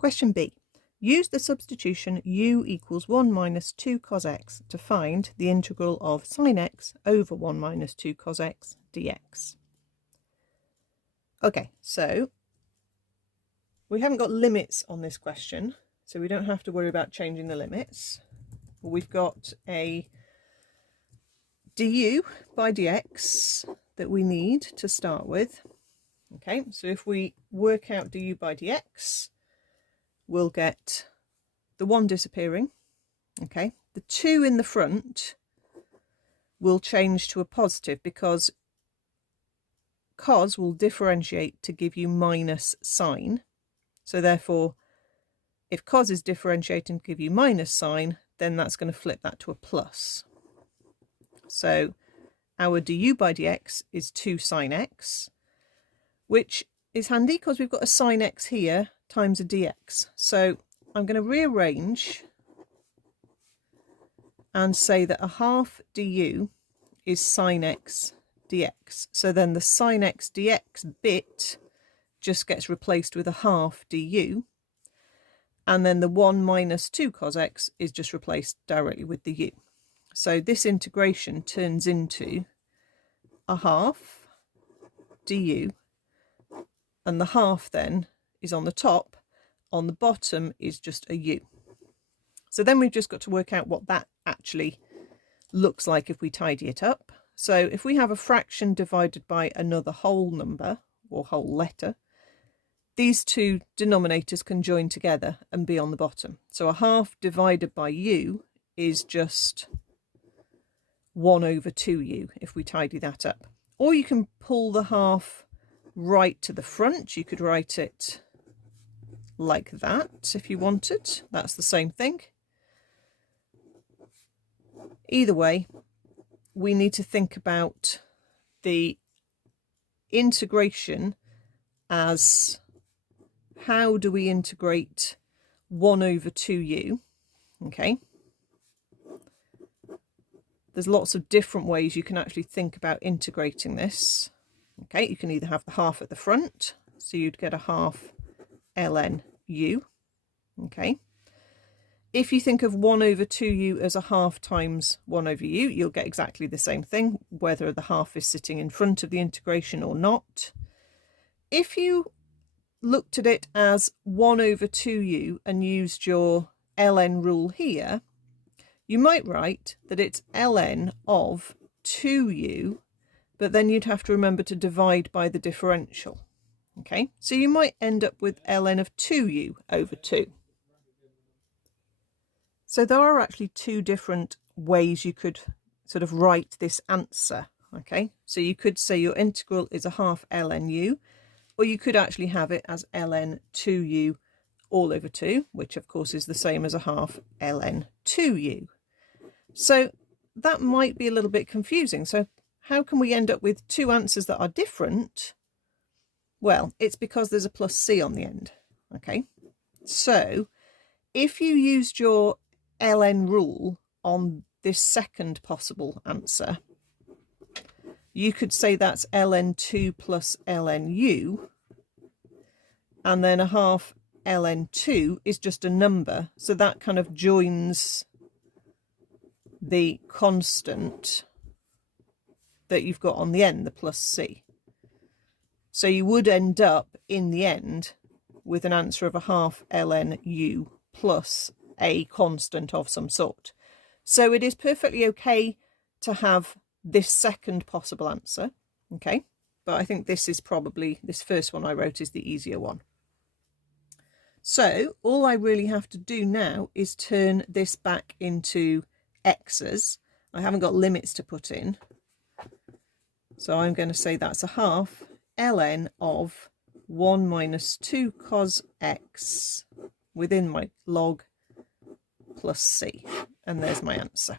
Question B. Use the substitution u equals 1 minus 2 cos x to find the integral of sine x over 1 minus 2 cos x dx. Okay, so we haven't got limits on this question, so we don't have to worry about changing the limits. We've got a du by dx that we need to start with. Okay, so if we work out du by dx, we'll get the 1 disappearing. Okay, the 2 in the front will change to a positive because cos will differentiate to give you minus sine. So therefore, if cos is differentiating to give you minus sine, then that's going to flip that to a plus. So our du by dx is 2 sine x, which is handy because we've got a sine x here times a dx. So I'm going to rearrange and say that a half du is sine x dx. So then the sine x dx bit just gets replaced with a half du, and then the 1 minus 2 cos x is just replaced directly with the u. So this integration turns into a half du, and the half then is on the top, on the bottom is just a u. So then we've just got to work out what that actually looks like if we tidy it up. So if we have a fraction divided by another whole number or whole letter, these two denominators can join together and be on the bottom. So a half divided by u is just 1 over 2u if we tidy that up. Or you can pull the half right to the front. You could write it like that if you wanted. That's the same thing. Either way, we need to think about the integration as how do we integrate 1 over 2u, okay? There's lots of different ways you can actually think about integrating this. Okay, you can either have the half at the front, so you'd get a half ln u, okay? If you think of 1 over 2u as a half times 1 over u, you'll get exactly the same thing, whether the half is sitting in front of the integration or not. If you looked at it as 1 over 2u and used your ln rule here, you might write that it's ln of 2u, but then you'd have to remember to divide by the differential. Okay, so you might end up with ln of 2u over 2. So there are actually two different ways you could sort of write this answer. Okay, so you could say your integral is a half ln u, or you could actually have it as ln 2u all over 2, which of course is the same as a half ln 2u. So that might be a little bit confusing. So how can we end up with two answers that are different? Well, it's because there's a plus c on the end. Okay, so if you used your ln rule on this second possible answer, you could say that's ln 2 plus ln u, and then a half ln 2 is just a number, so that kind of joins the constant that you've got on the end, the plus c. So you would end up in the end with an answer of a half ln u plus a constant of some sort. So it is perfectly okay to have this second possible answer, okay? But I think this is probably, this first one I wrote is the easier one. So all I really have to do now is turn this back into x's. I haven't got limits to put in, so I'm going to say that's a half ln of 1 minus 2 cos x within my log plus c, and there's my answer.